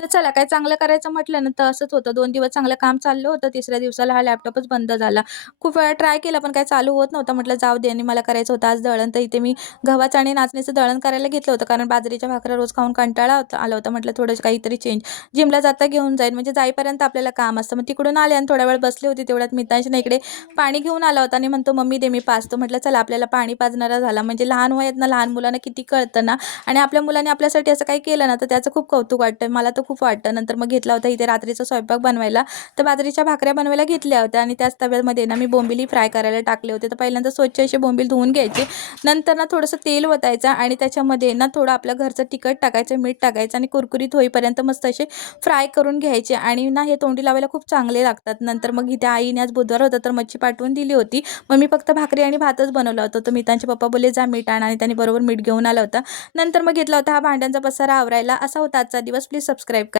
तर चला काय चांगलं करायचं म्हटलं ना, तर असंच होतं. 2 दिवस चांगलं काम चाललं होतं. तिसऱ्या दिवसाला हा लॅपटॉपच बंद झाला. खूप वेळा ट्राय केला, पण काही चालू होत नव्हतं. म्हटलं जाऊ दे आणि मला करायचं होतं आज दळण. तर इथे मी गव्हाचं आणि नाचणीचं दळण करायला घेतलं होतं. कारण बाजरीच्या भाकऱ्या रोज खाऊन कंटाळा आला होता. म्हटलं थोडंसं काहीतरी चेंज. जिमला जाता घेऊन जाईल, म्हणजे जाईपर्यंत आपल्याला काम असतं. मग तिकडून आले आणि थोडा वेळ बसले होते. तेवढ्यात मितांशने इकडे पाणी घेऊन आला होता आणि म्हणतो, "मम्मी दे, मी पाजतो." म्हटलं चला आपल्याला पाणी पाजणारा झाला. म्हणजे लहान वयात ना लहान मुलांना किती कळतं ना, आणि आपल्या मुलाने आपल्यासाठी असं काही केलं ना, तर त्याचं खूप कौतुक वाटतं. मला तर खूप वाटतं. नंतर मग घेतला होता इथे रात्रीचा स्वयंपाक बनवायला. तर बाजरीच्या भाकऱ्या बनवायला घेतल्या होत्या आणि त्याच तव्यामध्ये ना मी बोंबिली फ्राय करायला टाकले होते. तर पहिल्यांदा स्वच्छ असे बोंबील धुवून घ्यायचे. नंतर ना थोडंसं तेल ओतायचं आणि त्याच्यामध्ये ना थोडं आपलं घरचं तिखट टाकायचं, मीठ टाकायचं आणि कुरकुरीत होईपर्यंत मस्त असे फ्राय करून घ्यायचे आणि ना हे तोंडी लावायला खूप चांगले लागतात. नंतर मग इथे आईने आज बुधवार होता तर मच्छी पाठवून दिली होती. मग मी फक्त भाकरी आणि भातच बनवला होता. तर मितांचे पप्पा बोलले, "जा मीठ आण" आणि त्यांनी बरोबर मीठ घेऊन आला होता. नंतर मग घेतला होता हा भांड्यांचा पसारा आवरायला. असा होता आजचा दिवस. Please subscribe